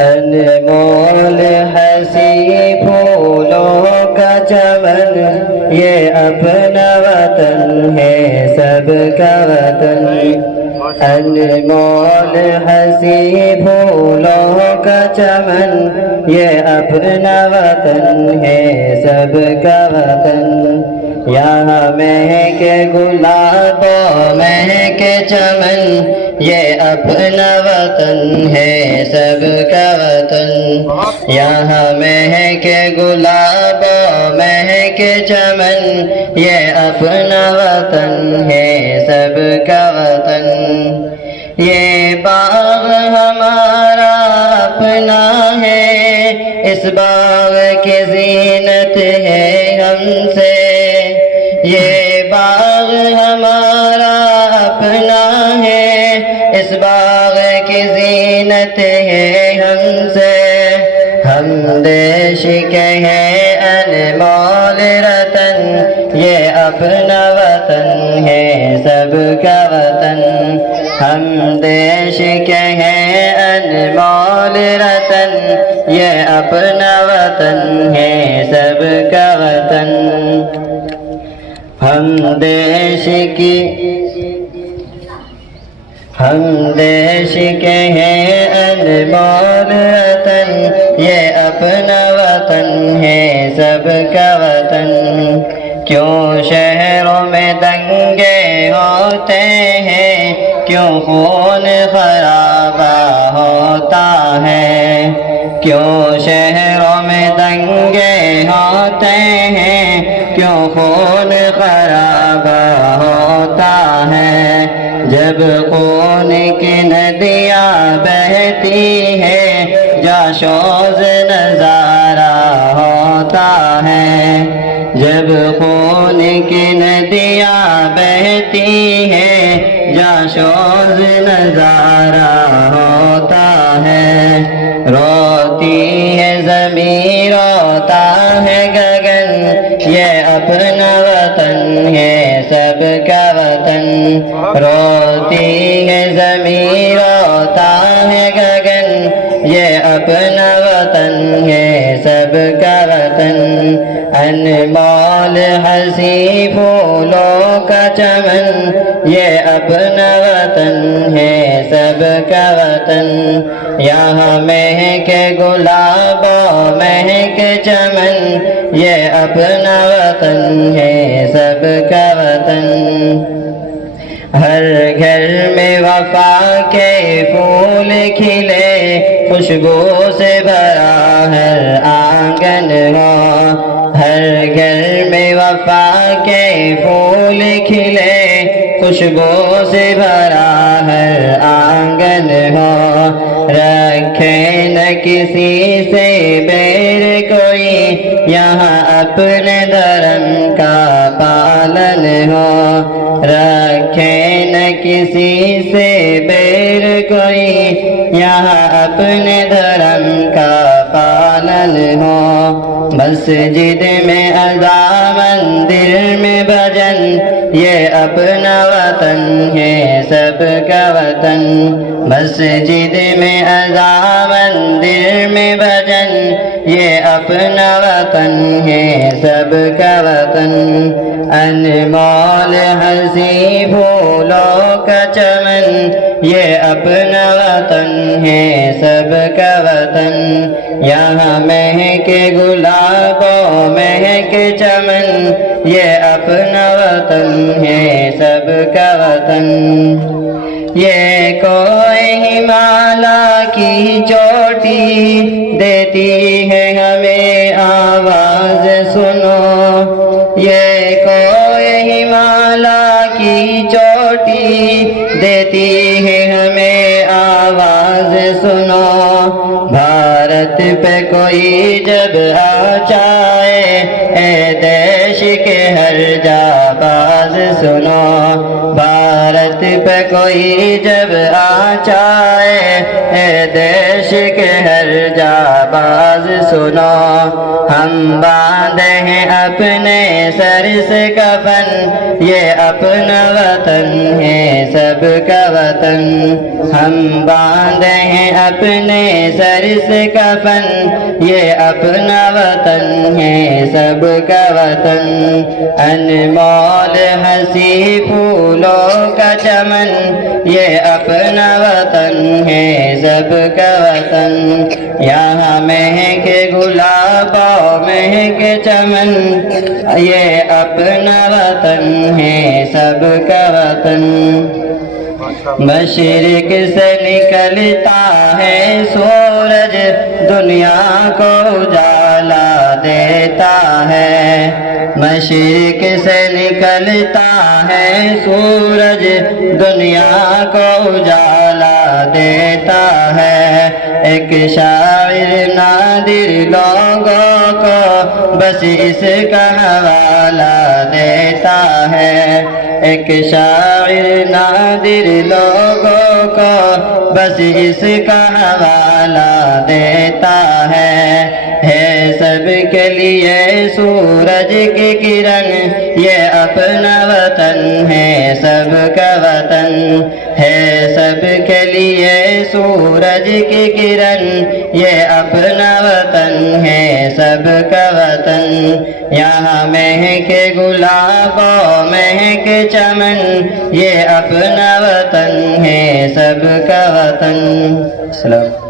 انمول ہنسی پھولوں کا چمن یہ اپنا وطن ہے سب کا وطن انمول ہنسی پھولوں کا چمن یہ اپنا وطن ہے سب کا وطن یہاں مہکے گلابوں مہکے چمن یہ اپنا وطن ہے سب کا وطن یہاں مہکے گلابوں مہکے چمن یہ اپنا وطن ہے سب کا وطن یہ باغ ہمارا اپنا ہے اس باغ کی زینت ہے ہم سے یہ باغ ہمارا اپنا ہے اس باغ کی زینت ہے ہم سے ہم دیش کے ہیں انمول رتن یہ اپنا وطن ہے سب کا وطن ہم دیش کے ہیں انمول رتن یہ اپنا وطن ہے سب کا وطن ہم دیش کے ہیں انمول وطن یہ اپنا وطن ہے سب کا وطن کیوں شہروں میں دنگے ہوتے ہیں کیوں خون خرابہ ہوتا ہے کیوں شہروں میں دنگے ہوتے ہیں کیوں خون خرابہ ہوتا ہے جب خون کی ندیاں بہتی ہے جاشوز نظارہ ہوتا ہے جب خون کی ندیاں بہتی ہے جاشوز نظارہ ہوتا ہے روتی ہے زمین روتا ہے گگن یہ اپنا وطن ہے سب کا وطن روتی ہے زمین روتا ہے گگن یہ اپنا وطن ہے سب کا وطن انمول ہنسی پھولوں کا چمن یہ اپنا وطن ہے سب کا وطن یہاں مہکے گلابوں مہکے چمن یہ اپنا وطن ہے سب کا وطن ہر گھر میں وفا کے پھول کھلے خوشبو سے بھرا ہر آنگن ہو ہر گھر میں وفا کے پھول کھلے خوشبو سے بھرا ہر آنگن ہو رکھے نہ کسی سے بیر کوئی یہاں اپنے دھرم کا پالن ہو رکھے نہ کسی سے بیر کوئی یہاں اپنے دھرم کا پالن ہو مسجد میں اذان مندر میں بھجن یہ اپنا وطن ہے سب کا وطن مسجد میں اذان مندر میں بھجن یہ اپنا وطن ہے سب کا وطن انمول ہنسی پھولوں کا چمن یہ اپنا وطن ہے سب کا وطن یہاں مہکے گلابوں مہکے چمن یہ اپنا وطن ہے سب کا وطن یہ کوئی ہمالا کی چوٹی دیتی ہے ہمیں آواز سنو یہ کوئی ہمالا کی چوٹی دیتی ہے ہمیں آواز سنو بھارت پہ کوئی جب آ جائے اے دیش کے ہر جا باز سنو بھارت پہ کوئی جب آ جائے اے دیش کے ہر جا آواز سنو، ہم باندھے ہیں اپنے سر سے کفن، یہ اپنا وطن ہے سب کا وطن، ہم باندھے ہیں اپنے سر سے کفن، یہ اپنا وطن ہے سب کا وطن، انمول ہنسی پھولوں کا چمن، یہ اپنا وطن ہے سب کا وطن، یہاں مہکے گلابوں مہکے چمن، یہ اپنا وطن ہے سب کا وطن، مشرق سے نکلتا ہے سورج، دنیا کو اجالا دیتا ہے، مشرق سے نکلتا ہے سورج، دنیا کو اجالا دیتا ہے، ایک شاعر نادر لوگوں کو بس اس کا حوالہ دیتا ہے، ایک شاعر نادر لوگوں کو بس اس کا حوالہ دیتا ہے سب کے لیے سورج کی کرن، یہ اپنا وطن ہے سب کا وطن، ہے سب کے لیے سورج کی کرن، یہ اپنا وطن ہے سب کا وطن، یہاں مہکے گلابوں مہکے چمن، یہ اپنا وطن ہے سب کا وطن۔ السلام